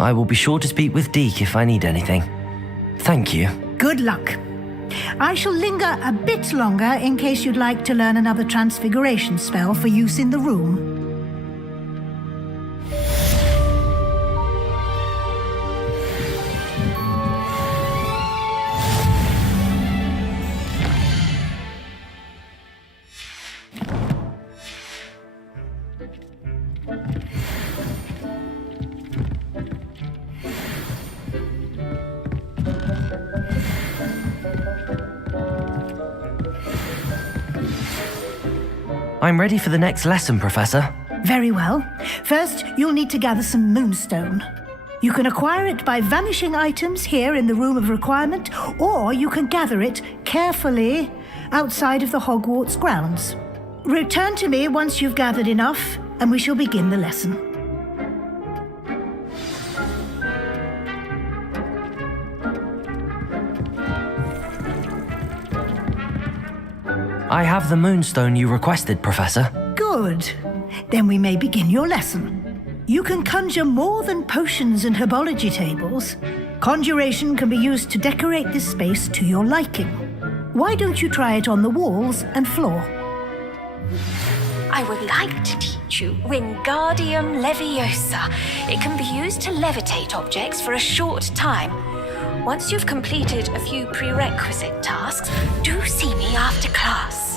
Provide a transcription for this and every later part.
I will be sure to speak with Deke if I need anything. Thank you. Good luck. I shall linger a bit longer in case you'd like to learn another transfiguration spell for use in the room. I'm ready for the next lesson, Professor. Very well. First, you'll need to gather some moonstone. You can acquire it by vanishing items here in the Room of Requirement, or you can gather it carefully outside of the Hogwarts grounds. Return to me once you've gathered enough, and we shall begin the lesson. I have the moonstone you requested, Professor. Good. Then we may begin your lesson. You can conjure more than potions and herbology tables. Conjuration can be used to decorate this space to your liking. Why don't you try it on the walls and floor? I would like to teach you Wingardium Leviosa. It can be used to levitate objects for a short time. Once you've completed a few prerequisite tasks, do see me after class.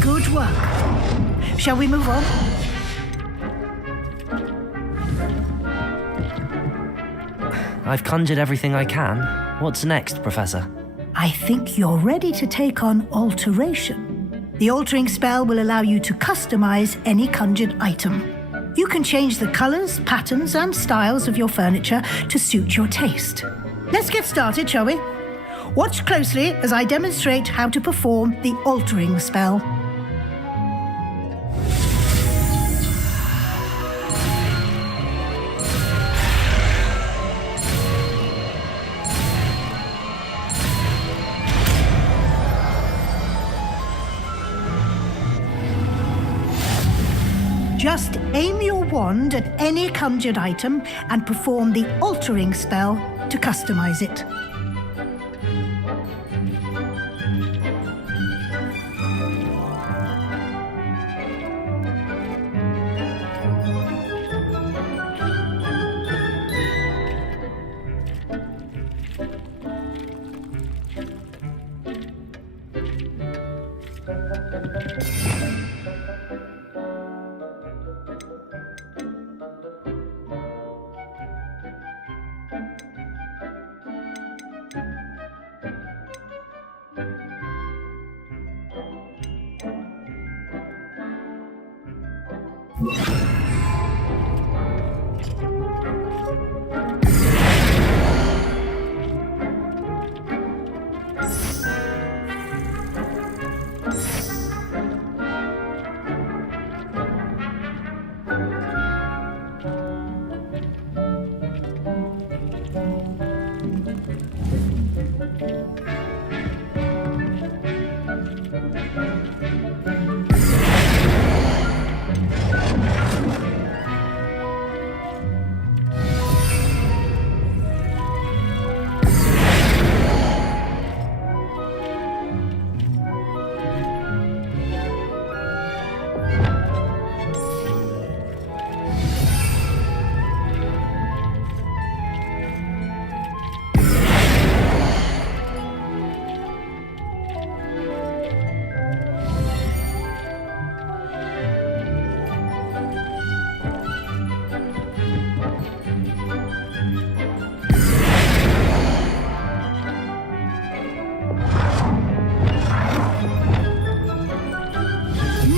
Good work. Shall we move on? I've conjured everything I can. What's next, Professor? I think you're ready to take on alteration. The altering spell will allow you to customize any conjured item. You can change the colors, patterns, and styles of your furniture to suit your taste. Let's get started, shall we? Watch closely as I demonstrate how to perform the altering spell. wand at any conjured item and perform the altering spell to customize it.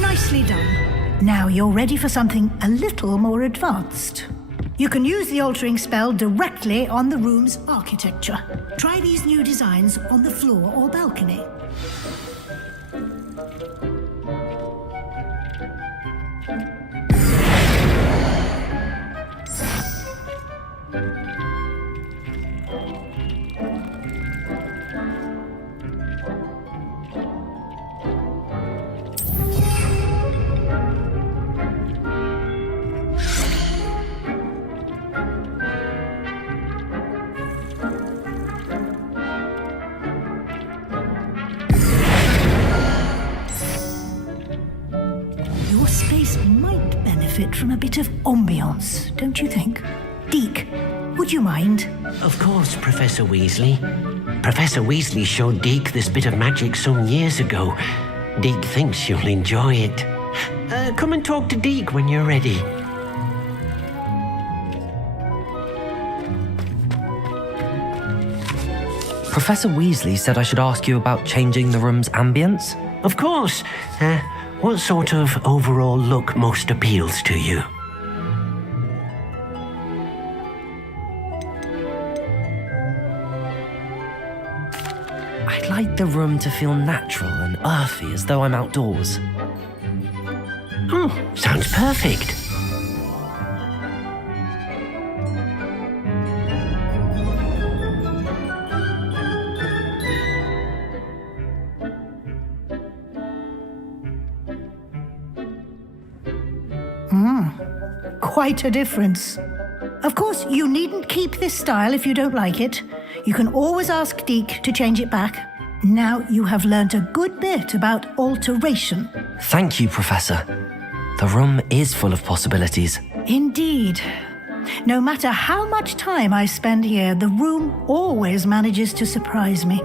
Nicely done. Now you're ready for something a little more advanced. You can use the altering spell directly on the room's architecture. Try these new designs on the floor or balcony. Space might benefit from a bit of ambiance, don't you think? Deke, would you mind? Of course, Professor Weasley. Professor Weasley showed Deke this bit of magic some years ago. Deke thinks you'll enjoy it. Come and talk to Deke when you're ready. Professor Weasley said I should ask you about changing the room's ambience? Of course. What sort of overall look most appeals to you? I'd like the room to feel natural and earthy, as though I'm outdoors. Oh, sounds perfect. Quite a difference. Of course, you needn't keep this style if you don't like it. You can always ask Deke to change it back. Now you have learnt a good bit about alteration. Thank you, Professor. The room is full of possibilities. Indeed. No matter how much time I spend here, the room always manages to surprise me.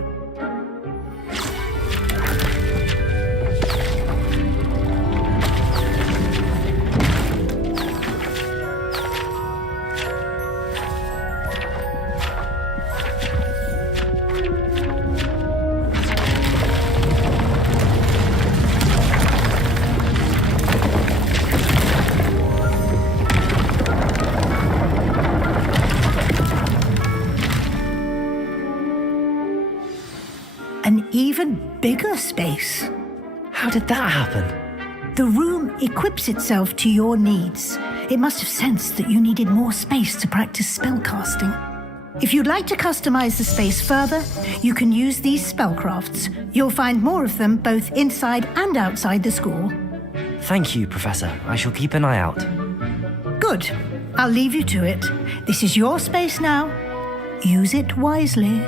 An even bigger space. How did that happen? The room equips itself to your needs. It must have sensed that you needed more space to practice spellcasting. If you'd like to customize the space further, you can use these spellcrafts. You'll find more of them both inside and outside the school. Thank you, Professor. I shall keep an eye out. Good. I'll leave you to it. This is your space now. Use it wisely.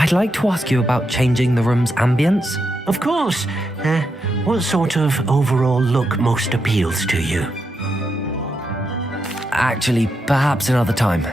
I'd like to ask you about changing the room's ambience. Of course. What sort of overall look most appeals to you? Actually, perhaps another time.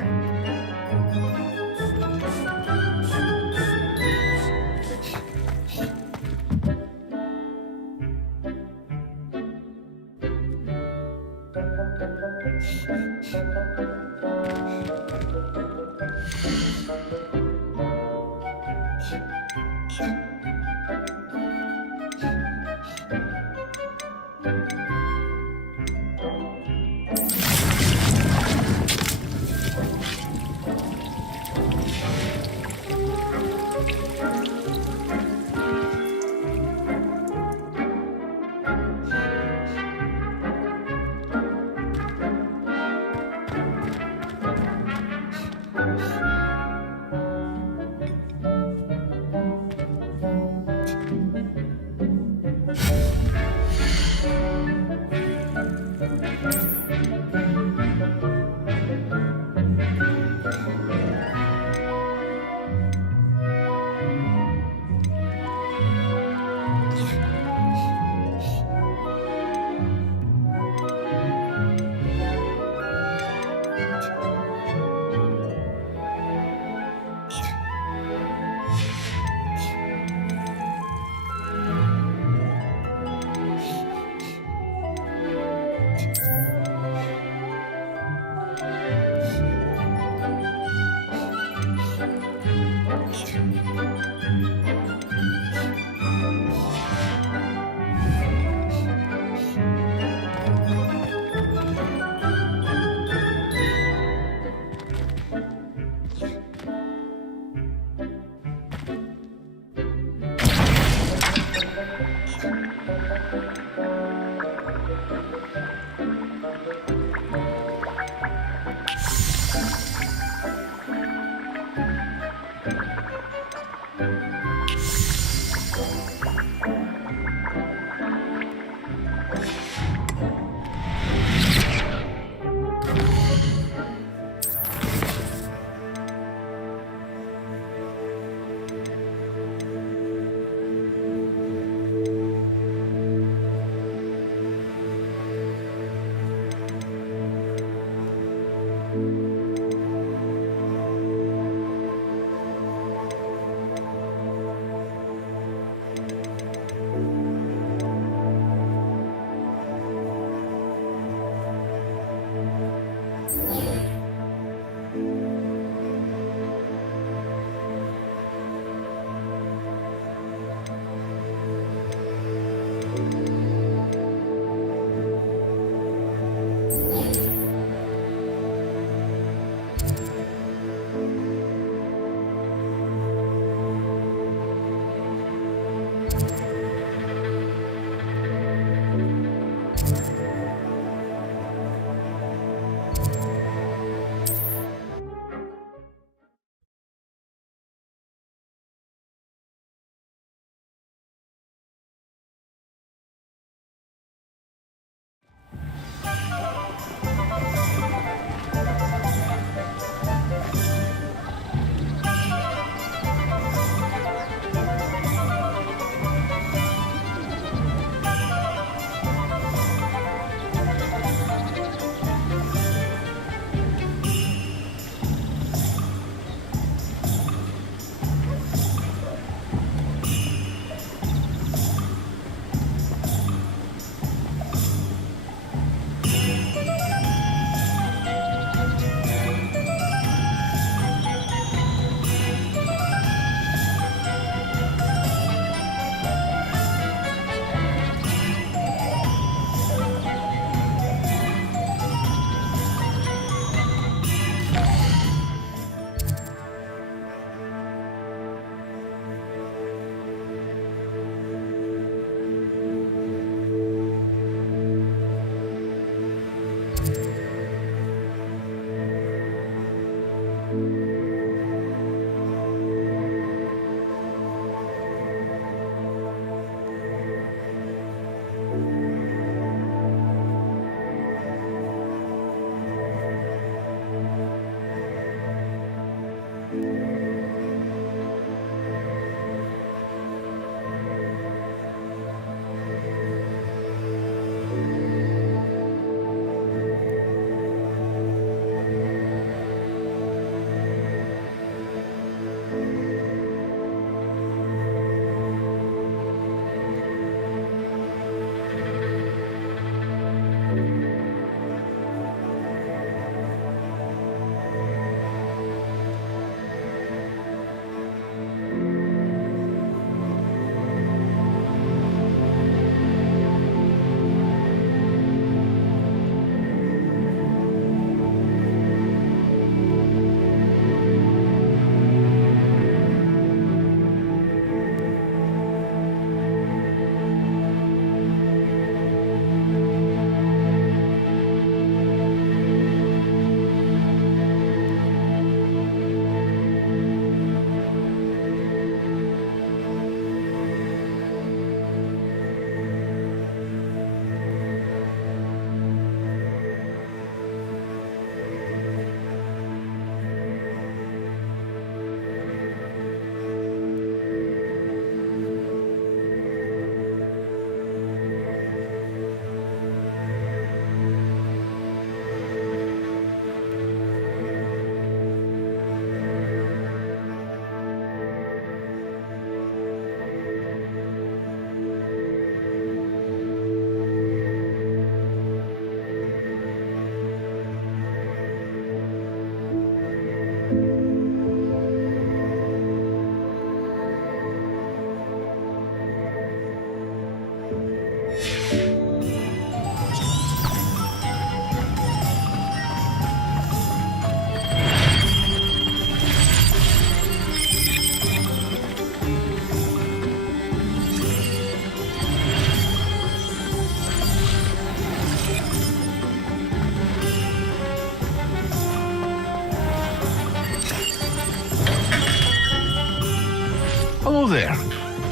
Hello there.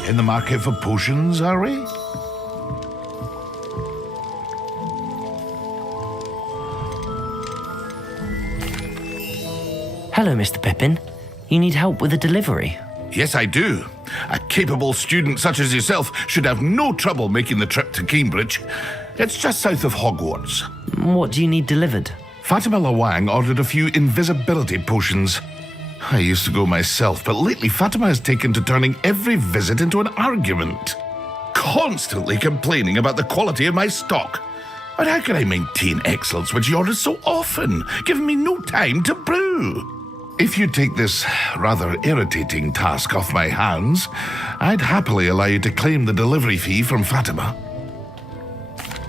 In the market for potions, are we? Hello, Mr. Pippin. You need help with a delivery? Yes, I do. A capable student such as yourself should have no trouble making the trip to Cambridge. It's just south of Hogwarts. What do you need delivered? Fatima Lawang ordered a few invisibility potions. I used to go myself, but lately Fatima has taken to turning every visit into an argument. Constantly complaining about the quality of my stock. But how can I maintain excellence when she orders so often, giving me no time to brew? If you take this rather irritating task off my hands, I'd happily allow you to claim the delivery fee from Fatima.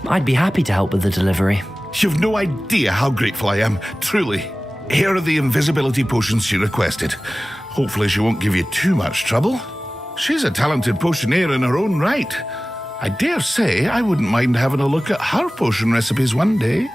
I'd be happy to help with the delivery. You've no idea how grateful I am, truly. Here are the invisibility potions she requested. Hopefully she won't give you too much trouble. She's a talented potioneer in her own right. I dare say I wouldn't mind having a look at her potion recipes one day.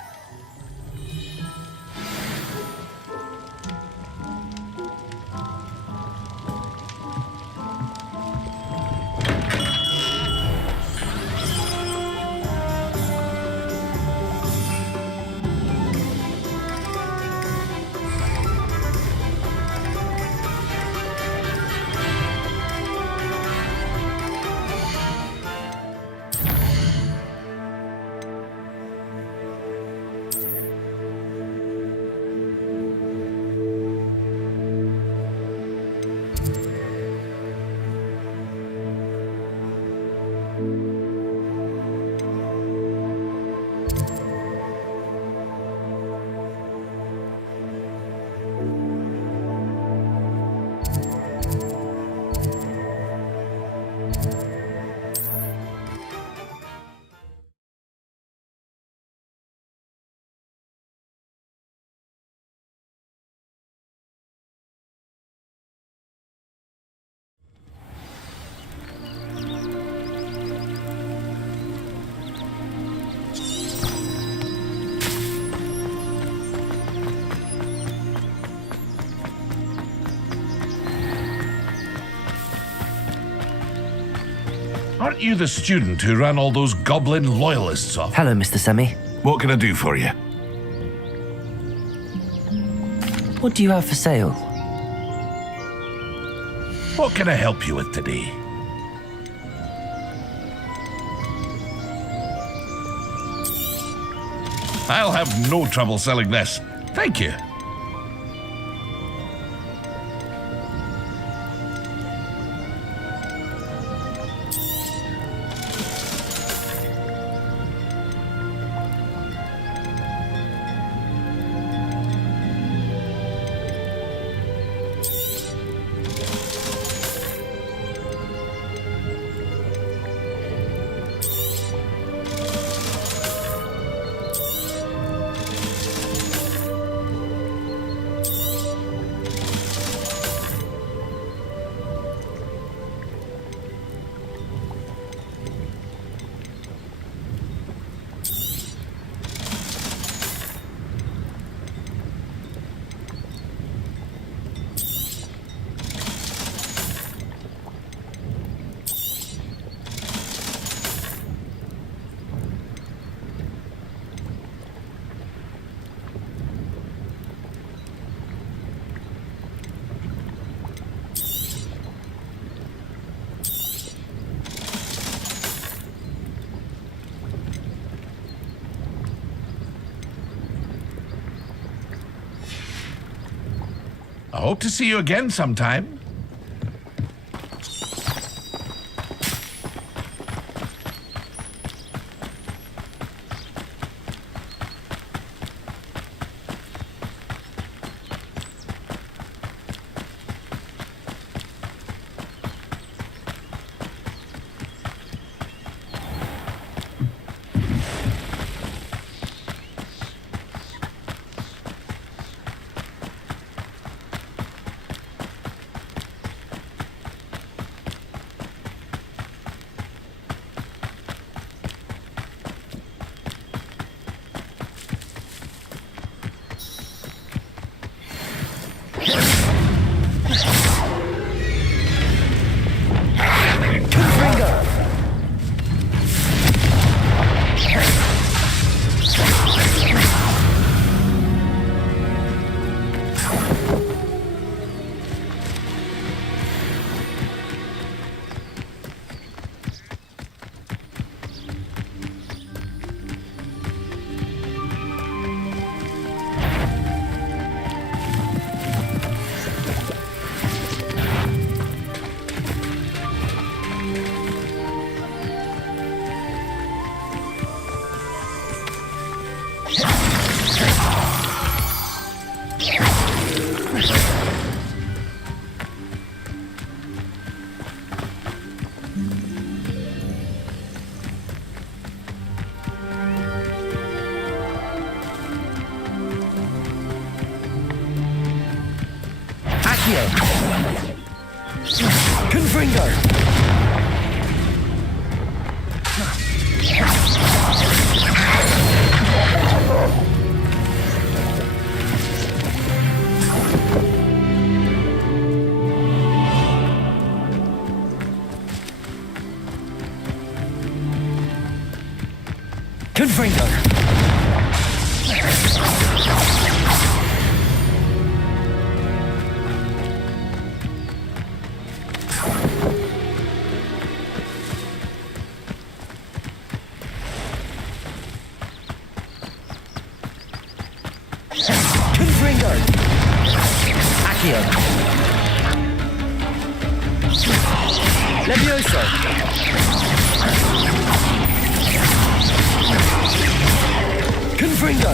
Aren't you the student who ran all those goblin loyalists off? Hello, Mr. Semi. What can I do for you? What do you have for sale? What can I help you with today? I'll have no trouble selling this. Thank you. I hope to see you again sometime. Accio! Confringo! Confringo! Confringo! Accio! Levioso! Confringo!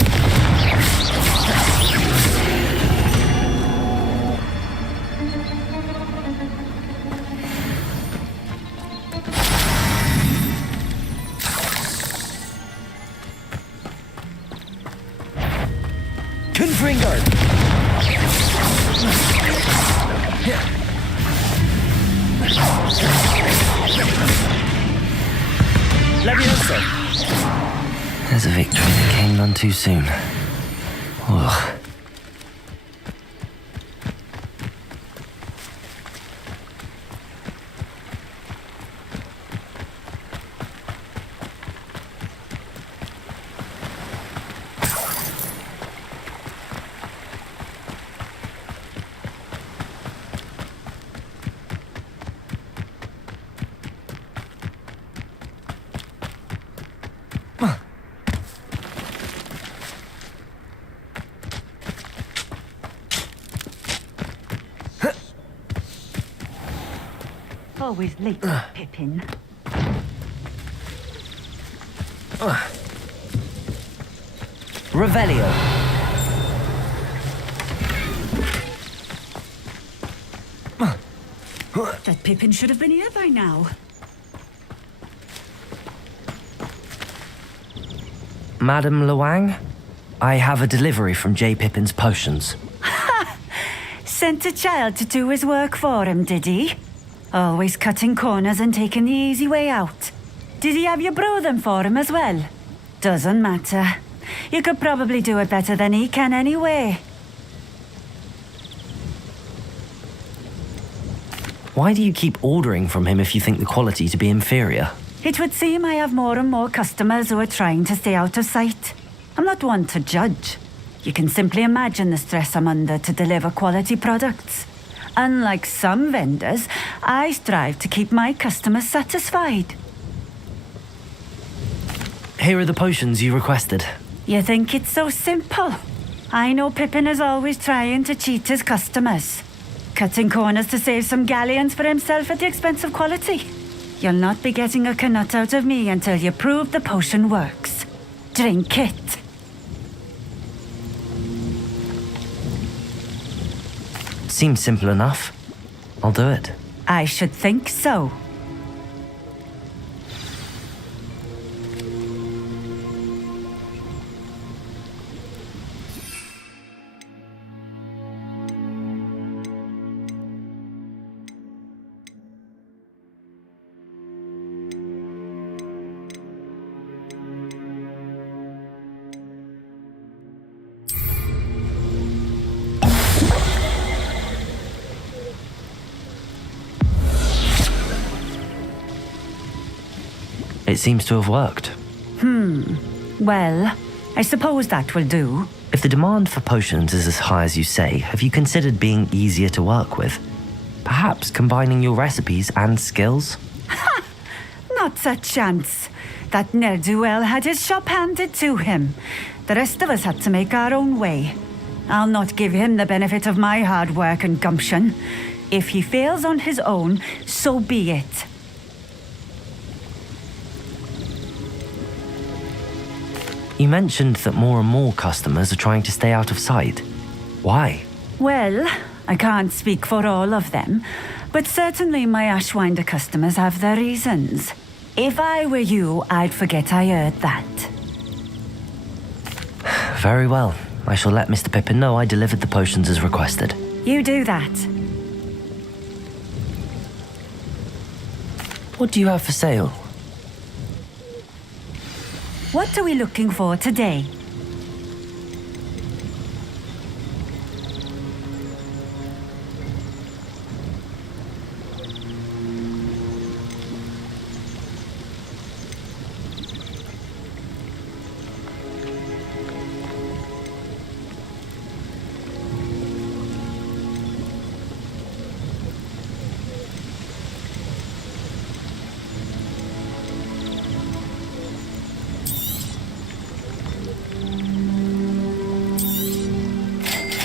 Confringo! Levioso! There's a victory that came none too soon. Ugh. Always late, Pippin. Revelio. That Pippin should have been here by now. Madam Luang, I have a delivery from J. Pippin's potions. Sent a child to do his work for him, did he? Always cutting corners and taking the easy way out. Did he have you brew them for him as well? Doesn't matter. You could probably do it better than he can anyway. Why do you keep ordering from him if you think the quality to be inferior? It would seem I have more and more customers who are trying to stay out of sight. I'm not one to judge. You can simply imagine the stress I'm under to deliver quality products. Unlike some vendors, I strive to keep my customers satisfied. Here are the potions you requested. You think it's so simple? I know Pippin is always trying to cheat his customers. Cutting corners to save some galleons for himself at the expense of quality. You'll not be getting a canut out of me until you prove the potion works. Drink it. Seems simple enough. I'll do it. I should think so. It seems to have worked. Well, I suppose that will do. If the demand for potions is as high as you say, have you considered being easier to work with? Perhaps combining your recipes and skills? Not a chance. That ne'er-do-well had his shop handed to him. The rest of us had to make our own way. I'll not give him the benefit of my hard work and gumption. If he fails on his own, so be it. You mentioned that more and more customers are trying to stay out of sight. Why? Well, I can't speak for all of them, but certainly my Ashwinder customers have their reasons. If I were you, I'd forget I heard that. Very well. I shall let Mr. Pippin know I delivered the potions as requested. You do that. What do you have for sale? What are we looking for today?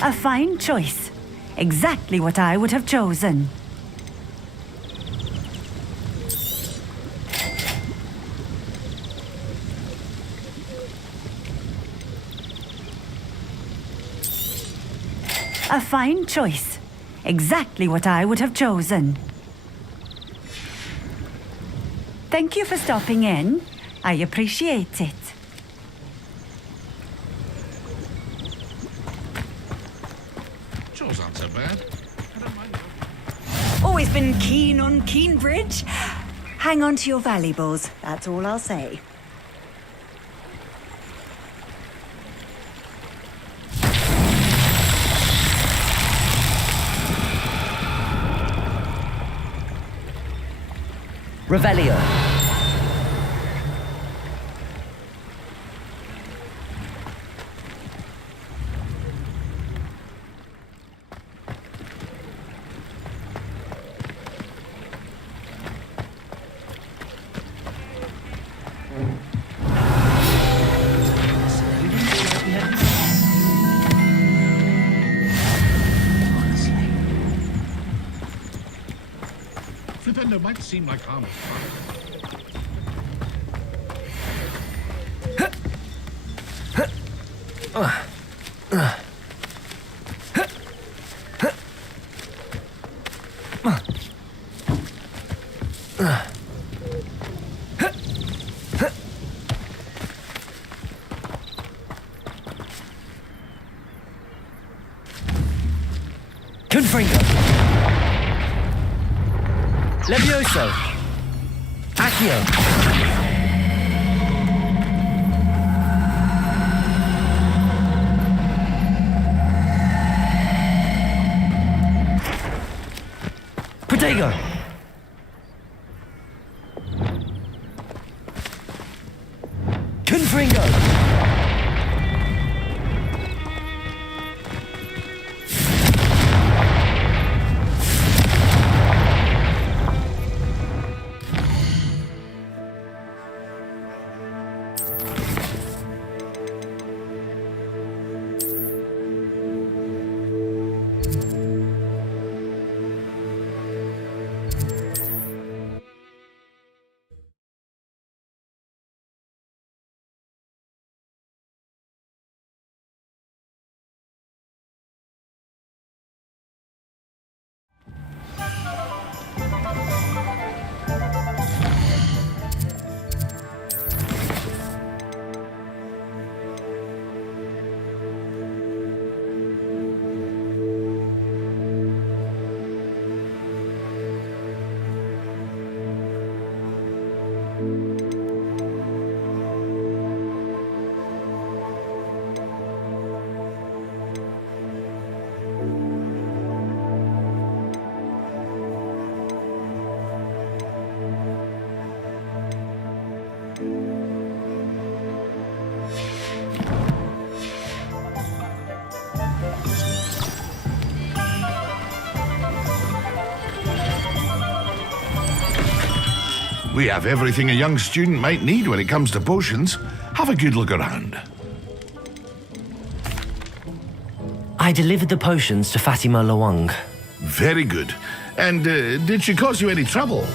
A fine choice. Exactly what I would have chosen. A fine choice. Exactly what I would have chosen. Thank you for stopping in. I appreciate it. Chores aren't so bad. I don't mind. Always been keen on Keenbridge. Hang on to your valuables, that's all I'll say. Revelio. Flipendo might seem like harmless Confringo. Levioso. Accio. Protego. Confringo. We have everything a young student might need when it comes to potions. Have a good look around. I delivered the potions to Fatima Lawang. Very good. And did she cause you any trouble?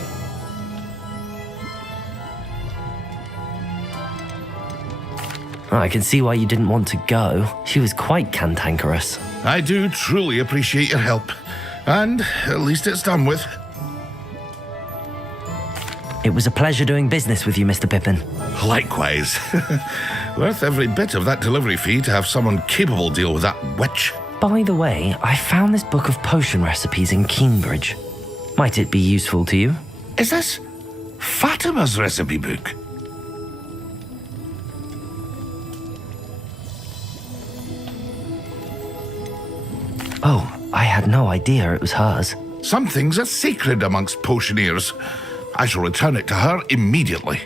I can see why you didn't want to go. She was quite cantankerous. I do truly appreciate your help. And at least it's done with. It was a pleasure doing business with you, Mr. Pippin. Likewise. Worth every bit of that delivery fee to have someone capable deal with that witch. By the way, I found this book of potion recipes in Keenbridge. Might it be useful to you? Is this? Fatima's recipe book. Oh, I had no idea it was hers. Some things are sacred amongst potioneers. I shall return it to her immediately.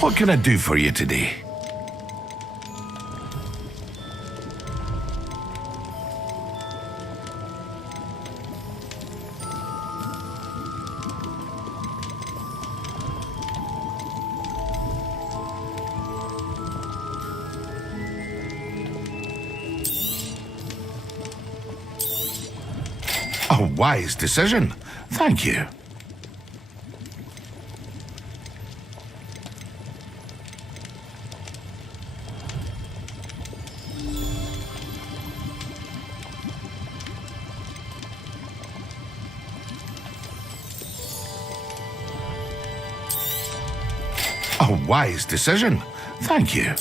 What can I do for you today? A wise decision. Thank you. A wise decision. Thank you.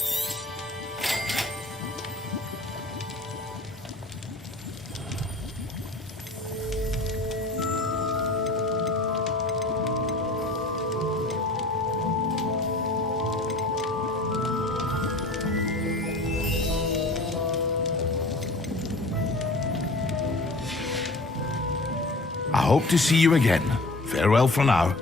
I hope to see you again. Farewell for now.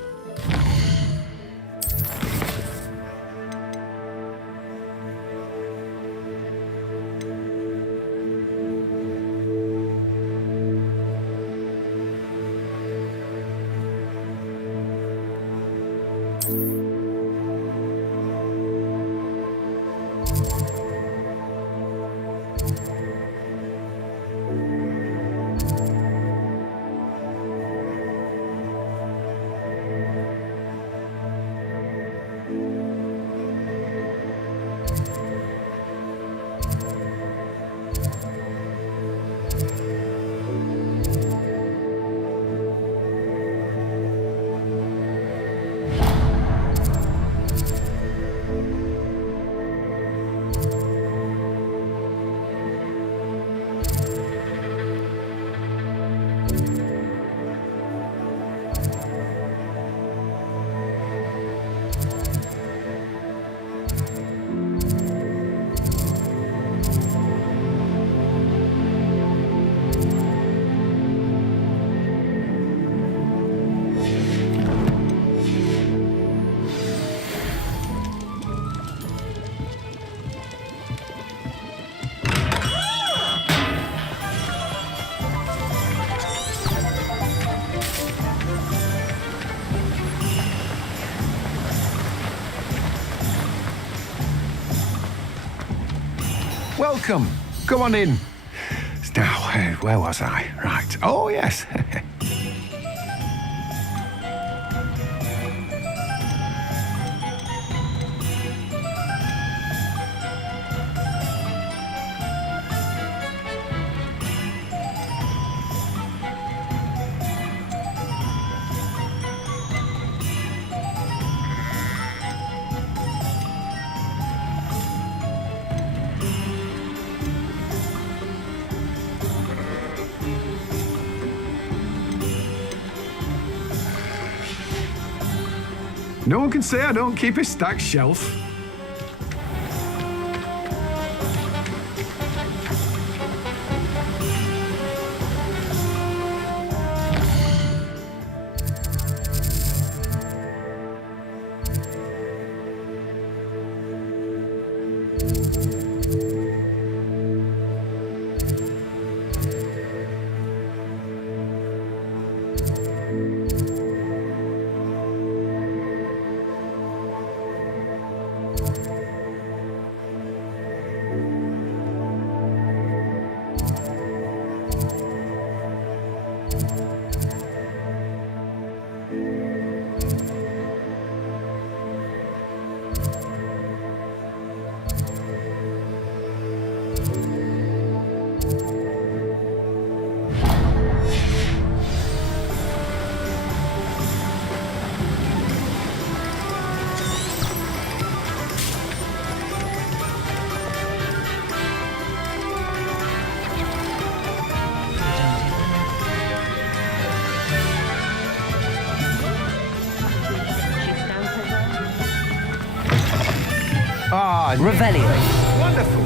Welcome. Come on in. Now, where was I? Right. Oh, yes. No one can say I don't keep a stacked shelf. button. Revelio. Wonderful.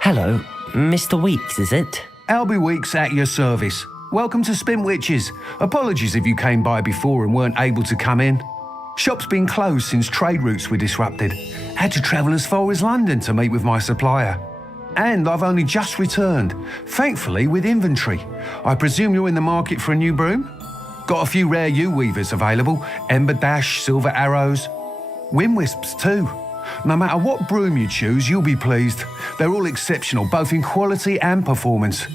Hello, Mr. Weeks, is it? Albie Weeks at your service. Welcome to Spintwitches. Apologies if you came by before and weren't able to come in. Shop's been closed since trade routes were disrupted. Had to travel as far as London to meet with my supplier. And I've only just returned, thankfully with inventory. I presume you're in the market for a new broom? Got a few rare U-weavers available, Ember Dash, Silver Arrows, Wind Wisps too. No matter what broom you choose, you'll be pleased. They're all exceptional, both in quality and performance.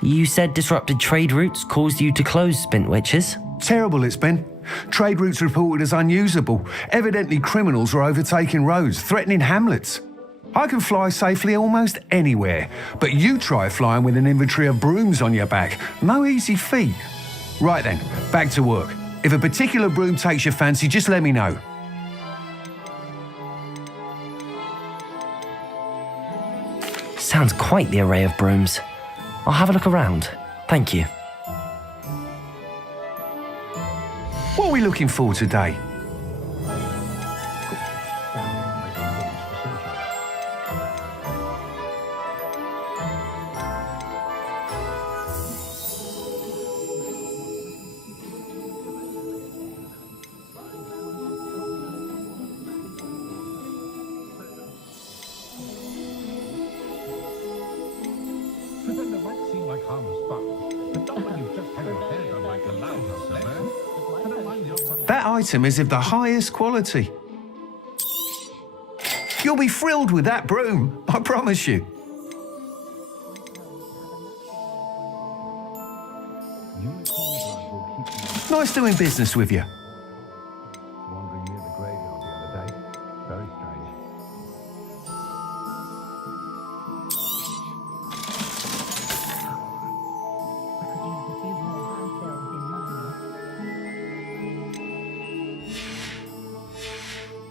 You said disrupted trade routes caused you to close Spintwitches? Terrible it's been. Trade routes reported as unusable. Evidently criminals are overtaking roads, threatening hamlets. I can fly safely almost anywhere, but you try flying with an inventory of brooms on your back. No easy feat. Right then, back to work. If a particular broom takes your fancy, just let me know. Sounds quite the array of brooms. I'll have a look around. Thank you. What are we looking for today? That item is of the highest quality. You'll be thrilled with that broom, I promise you. Nice doing business with you. Wandering near the graveyard the other day. Very strange.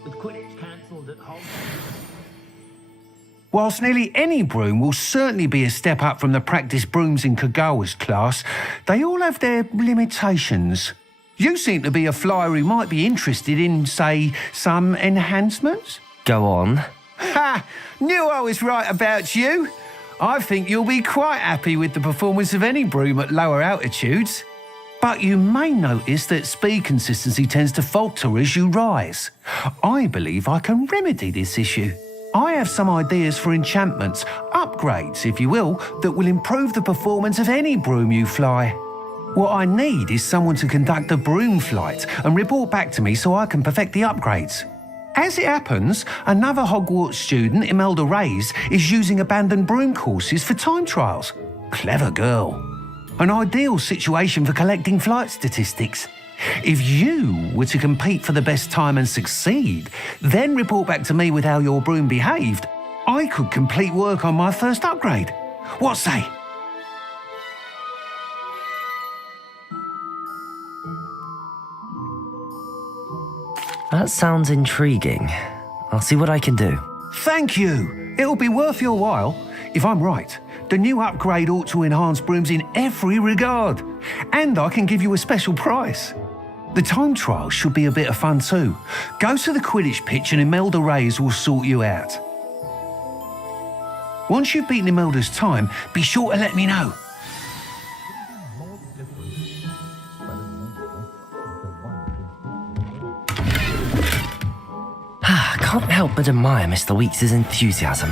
With Quidditch cancelled at Hogwarts. Whilst nearly any broom will certainly be a step up from the practice brooms in Kagawa's class, they all have their limitations. You seem to be a flyer who might be interested in, say, some enhancements? Go on. Ha! Knew I was right about you. I think you'll be quite happy with the performance of any broom at lower altitudes. But you may notice that speed consistency tends to falter as you rise. I believe I can remedy this issue. I have some ideas for enchantments, upgrades, if you will, that will improve the performance of any broom you fly. What I need is someone to conduct a broom flight and report back to me so I can perfect the upgrades. As it happens, another Hogwarts student, Imelda Reyes, is using abandoned broom courses for time trials. Clever girl. An ideal situation for collecting flight statistics. If you were to compete for the best time and succeed, then report back to me with how your broom behaved, I could complete work on my first upgrade. What say? That sounds intriguing. I'll see what I can do. Thank you. It'll be worth your while. If I'm right, the new upgrade ought to enhance brooms in every regard. And I can give you a special price. The time trial should be a bit of fun too. Go to the Quidditch pitch and Imelda Reyes will sort you out. Once you've beaten Imelda's time, be sure to let me know. I can't help but admire Mr. Weeks' enthusiasm.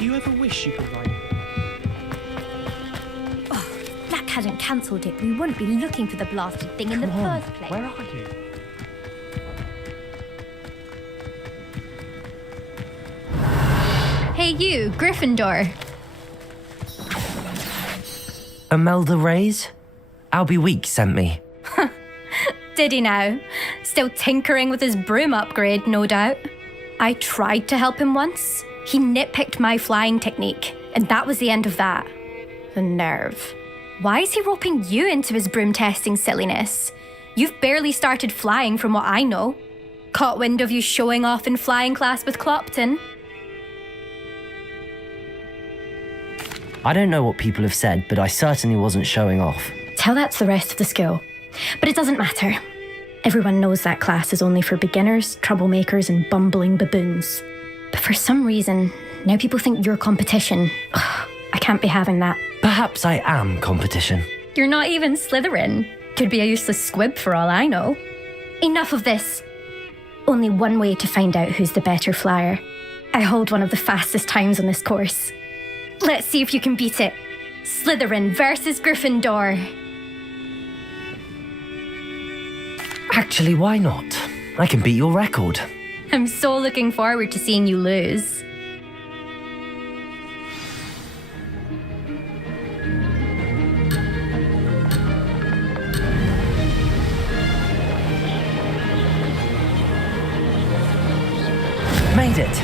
Do you ever wish you could write? Black hadn't cancelled it, we wouldn't be looking for the blasted thing in the first place. Where are you? Hey you, Gryffindor. Imelda Reyes? Albie Weeks sent me. Did he now? Still tinkering with his broom upgrade, no doubt. I tried to help him once. He nitpicked my flying technique, and that was the end of that. The nerve. Why is he roping you into his broom testing silliness? You've barely started flying from what I know. Caught wind of you showing off in flying class with Clopton. I don't know what people have said, but I certainly wasn't showing off. Tell that to the rest of the school. But it doesn't matter. Everyone knows that class is only for beginners, troublemakers, and bumbling baboons. But for some reason, now people think you're competition. Ugh, I can't be having that. Perhaps I am competition. You're not even Slytherin. Could be a useless squib for all I know. Enough of this. Only one way to find out who's the better flyer. I hold one of the fastest times on this course. Let's see if you can beat it. Slytherin versus Gryffindor. Actually, why not? I can beat your record. I'm so looking forward to seeing you lose. Made it.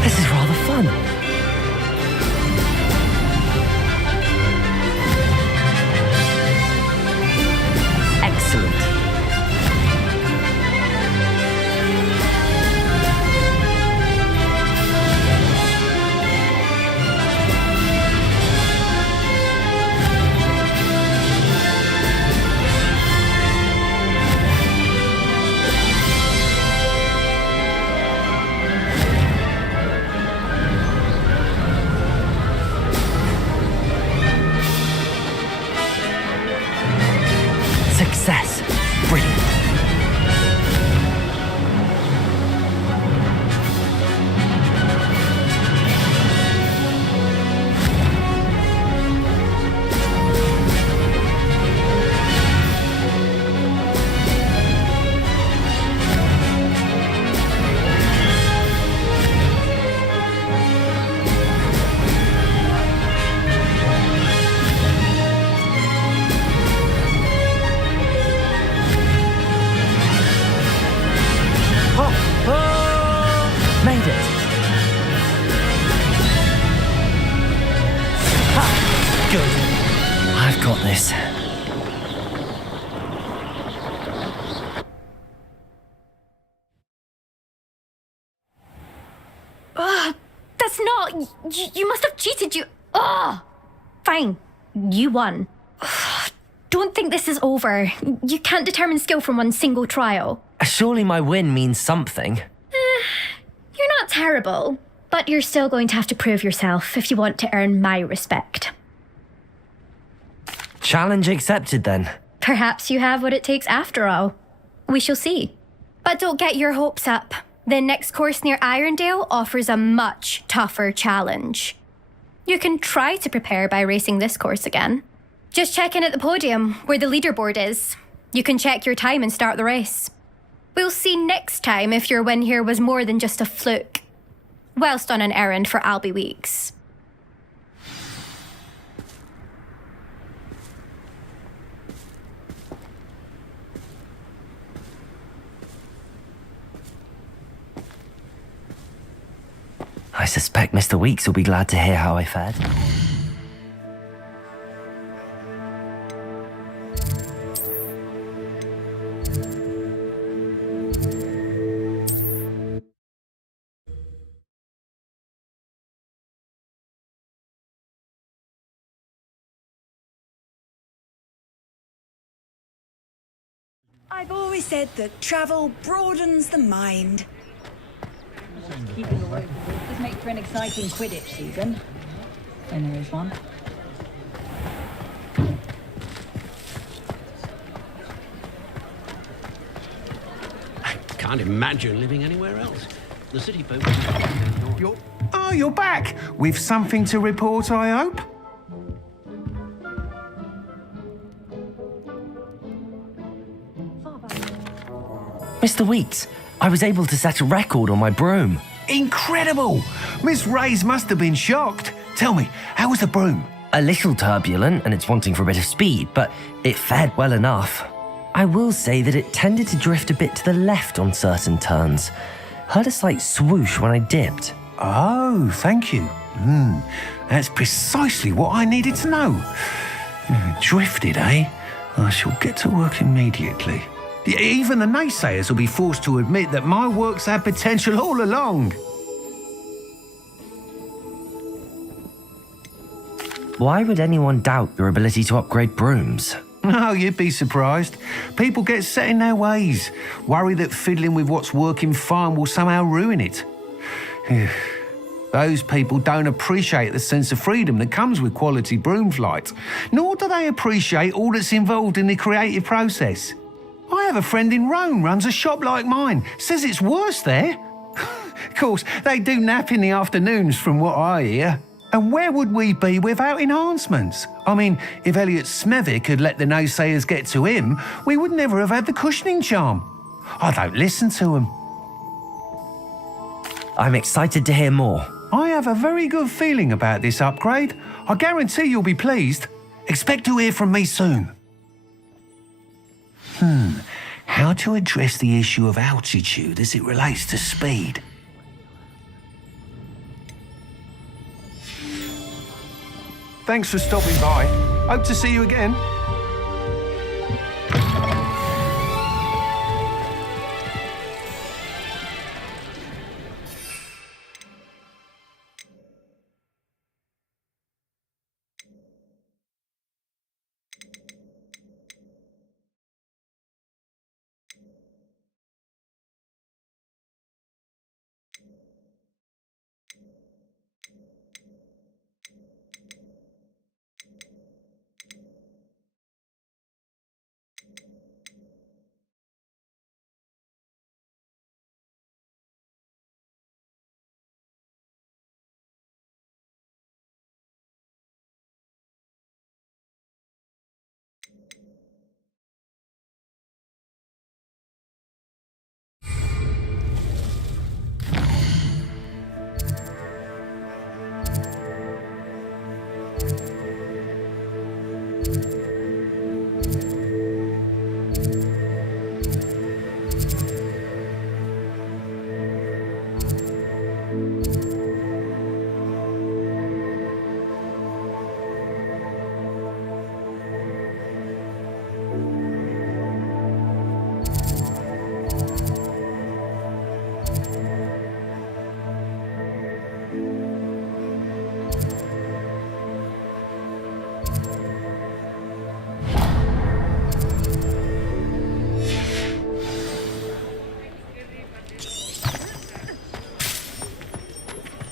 This is rather fun. Excellent. Success. Brilliant. Made it. Ha! Good. I've got this. That's not... You must have cheated, you... Fine. You won. Don't think this is over. You can't determine skill from one single trial. Surely my win means something. You're not terrible, but you're still going to have to prove yourself if you want to earn my respect. Challenge accepted then. Perhaps you have what it takes after all. We shall see. But don't get your hopes up. The next course near Irondale offers a much tougher challenge. You can try to prepare by racing this course again. Just check in at the podium, where the leaderboard is. You can check your time and start the race. We'll see next time if your win here was more than just a fluke. Whilst on an errand for Albie Weeks. I suspect Mr. Weeks will be glad to hear how I fared. I've always said that travel broadens the mind. Keeping away does make for an exciting Quidditch season. When there is one. I can't imagine living anywhere else. The city folk... You're back! With something to report, I hope? Mr. Weeks, I was able to set a record on my broom. Incredible! Miss Ray's must have been shocked. Tell me, how was the broom? A little turbulent and it's wanting for a bit of speed, but it fared well enough. I will say that it tended to drift a bit to the left on certain turns. Heard a slight swoosh when I dipped. Oh, thank you. That's precisely what I needed to know. Drifted, eh? I shall get to work immediately. Even the naysayers will be forced to admit that my work's had potential all along. Why would anyone doubt your ability to upgrade brooms? Oh, you'd be surprised. People get set in their ways, worry that fiddling with what's working fine will somehow ruin it. Those people don't appreciate the sense of freedom that comes with quality broom flight, nor do they appreciate all that's involved in the creative process. I have a friend in Rome runs a shop like mine, says it's worse there. Of course, they do nap in the afternoons from what I hear. And where would we be without enhancements? I mean, if Elliot Smethwick had let the naysayers get to him, we would never have had the cushioning charm. I don't listen to them. I'm excited to hear more. I have a very good feeling about this upgrade. I guarantee you'll be pleased. Expect to hear from me soon. How to address the issue of altitude as it relates to speed? Thanks for stopping by. Hope to see you again.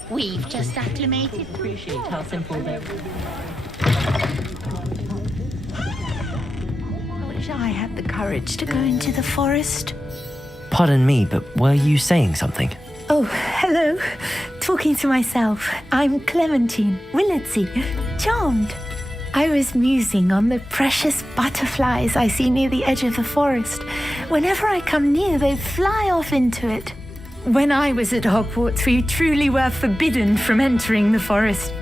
We've just acclimated. Appreciate how simple they are. I wish I had the courage to go into the forest. Pardon me, but were you saying something? Oh, hello. Talking to myself. I'm Clementine Willardsey. Charmed. I was musing on the precious butterflies I see near the edge of the forest. Whenever I come near, they fly off into it. When I was at Hogwarts, we truly were forbidden from entering the forest.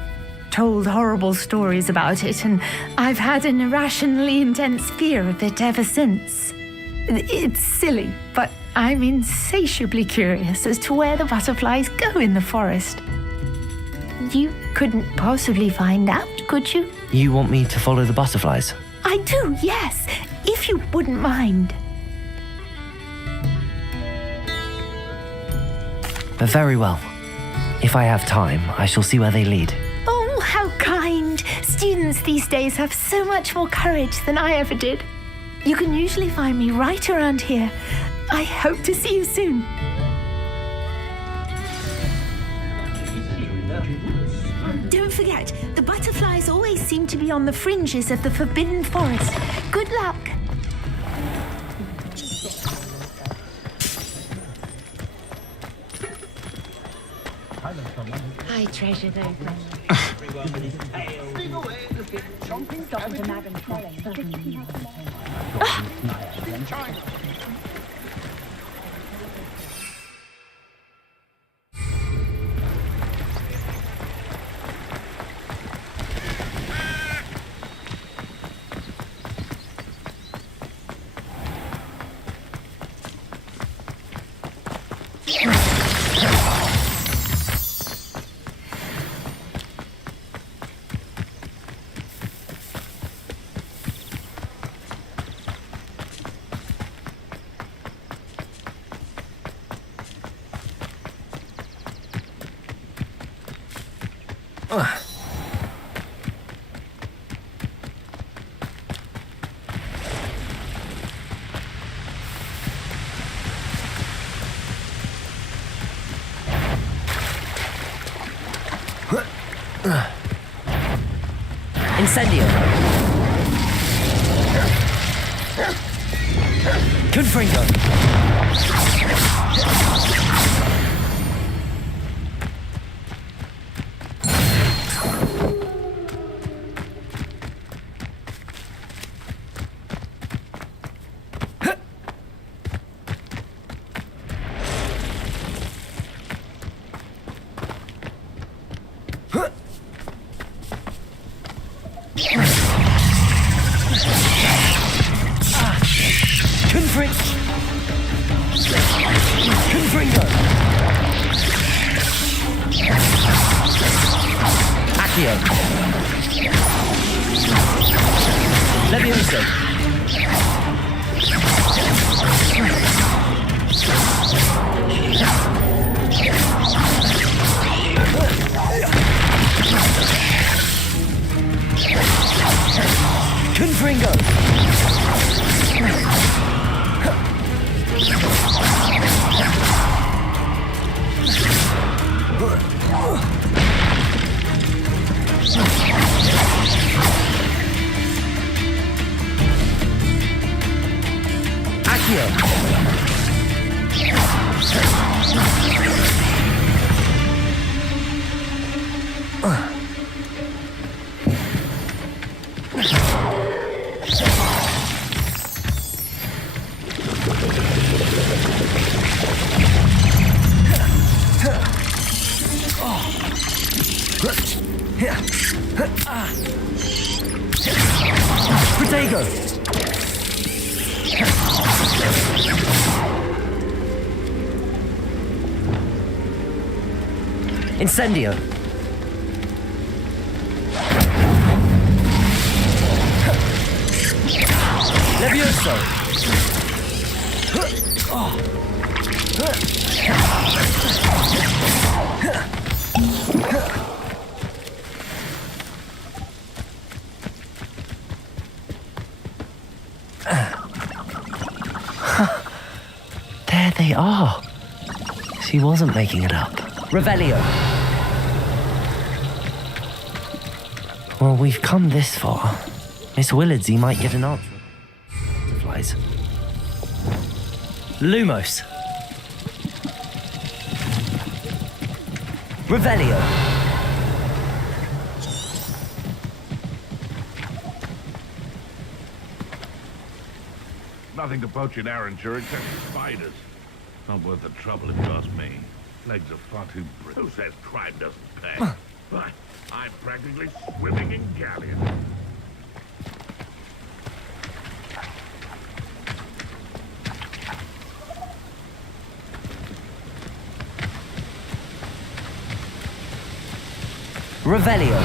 Told horrible stories about it, and I've had an irrationally intense fear of it ever since. It's silly, but I'm insatiably curious as to where the butterflies go in the forest. You couldn't possibly find out, could you? You want me to follow the butterflies? I do, yes, if you wouldn't mind. Very well. If I have time, I shall see where they lead. Oh, how kind! Students these days have so much more courage than I ever did. You can usually find me right around here. I hope to see you soon. Don't forget, the butterflies always seem to be on the fringes of the Forbidden Forest. Good luck. I treasure those. Incendio. Confringo. Confringo. Accio. Levioso. Confringo. Protego. Incendio. Levioso. There they are. She wasn't making it up. Revelio. Well, we've come this far. Miss Willardsy might get an answer. Butterflies. Lumos. Revelio. Nothing to poach in Arranture except spiders. Not worth the trouble it cost me. Legs are far too brittle. Who says crime doesn't pay? But I'm practically swimming in galleons. Revelio.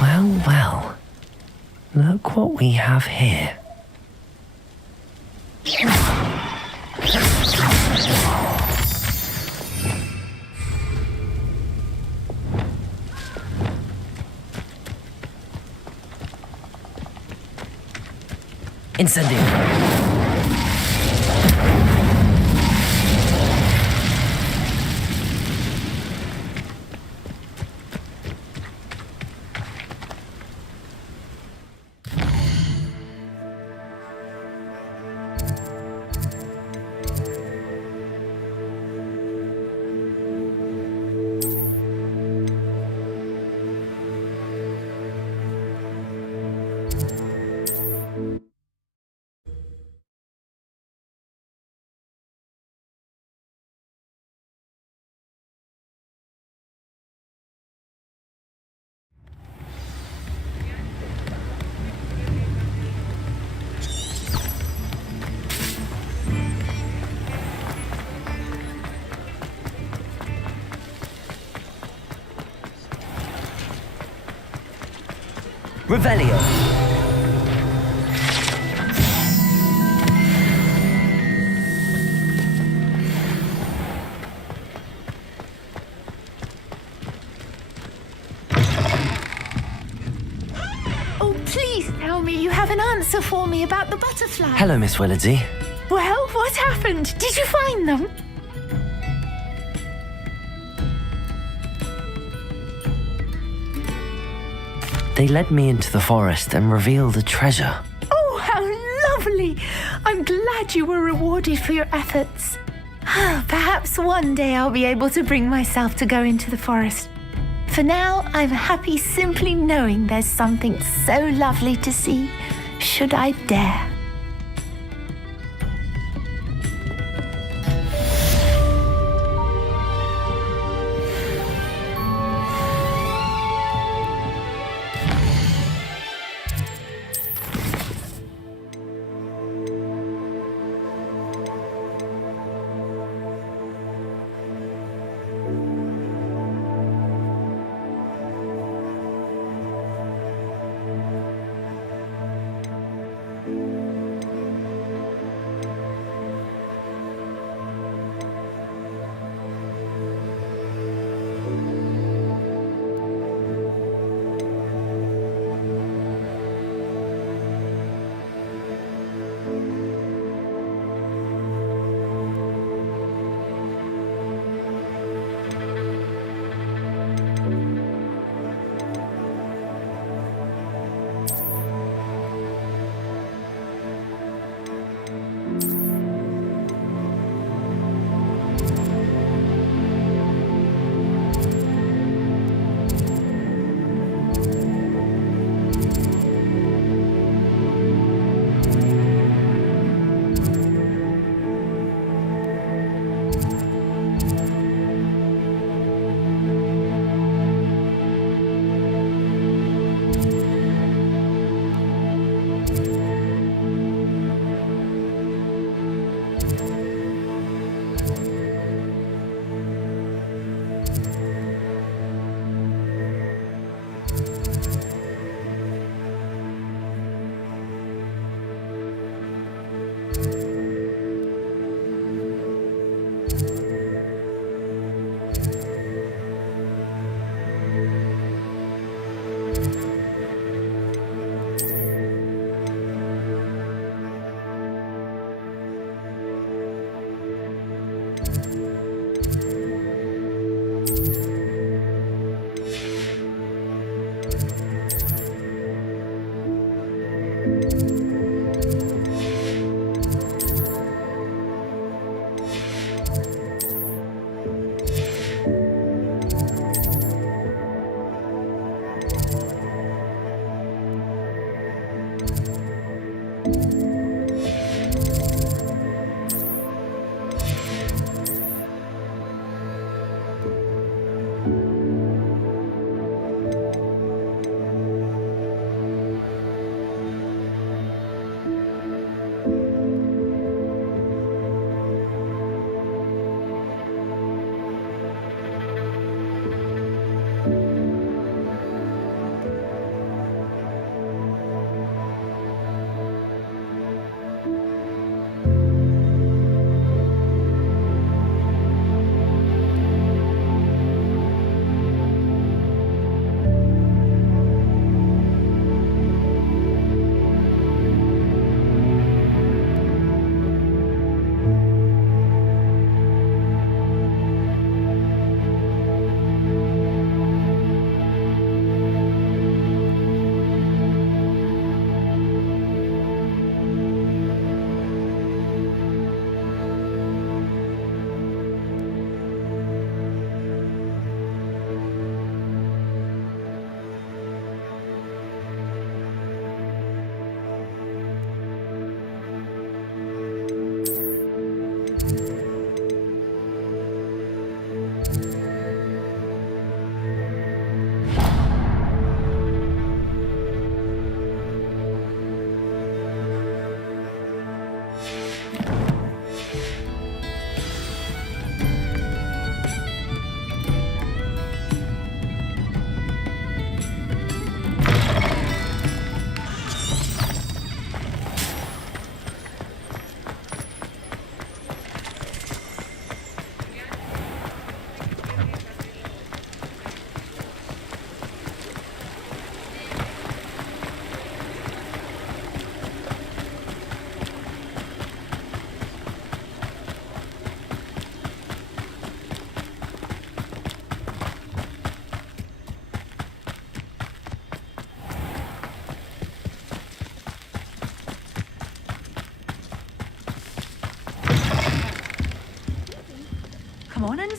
Well, well. Look what we have here. Incendio. Revelio. Oh, please tell me you have an answer for me about the butterfly. Hello, Miss Willardsey. Well, what happened? Did you find them? They led me into the forest and revealed a treasure. Oh, how lovely! I'm glad you were rewarded for your efforts. Perhaps one day I'll be able to bring myself to go into the forest. For now, I'm happy simply knowing there's something so lovely to see, should I dare.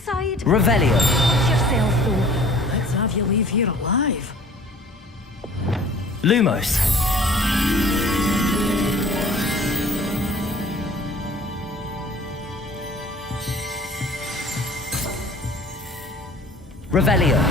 inside. Revelio. Watch yourself, though. Let's have you leave here alive. Lumos. Revelio.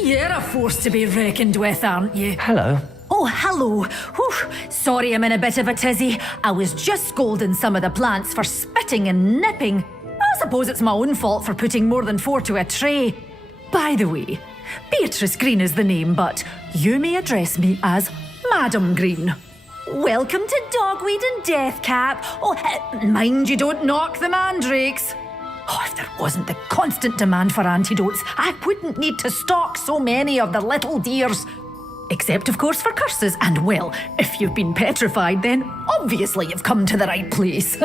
You're a force to be reckoned with, aren't you? Hello. Oh, hello. Whew. Sorry I'm in a bit of a tizzy. I was just scolding some of the plants for spitting and nipping. I suppose it's my own fault for putting more than 4 to a tray. By the way, Beatrice Green is the name, but you may address me as Madam Green. Welcome to Dogweed and Deathcap. Oh, mind you don't knock the mandrakes. Oh, if there wasn't the constant demand for antidotes, I wouldn't need to stock so many of the little dears. Except, of course, for curses. And, well, if you've been petrified, then obviously you've come to the right place.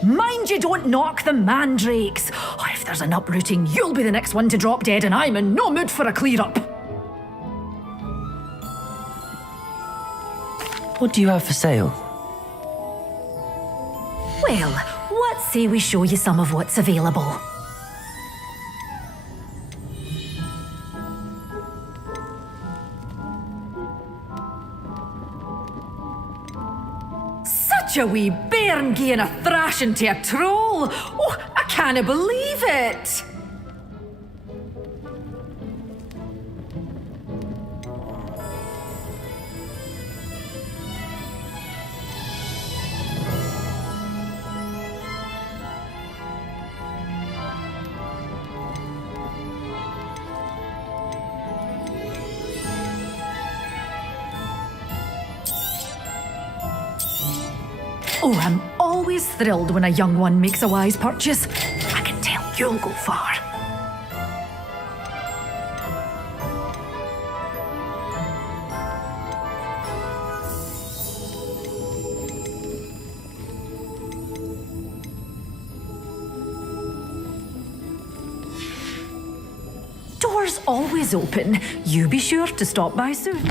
Mind you don't knock the mandrakes. Oh, if there's an uprooting, you'll be the next one to drop dead, and I'm in no mood for a clear-up. What do you have for sale? Well, what say we show you some of what's available? Such a wee bairn gieing a thrashing to a troll! Oh, I can't believe it! Oh, I'm always thrilled when a young one makes a wise purchase. I can tell you'll go far. Doors always open. You be sure to stop by soon.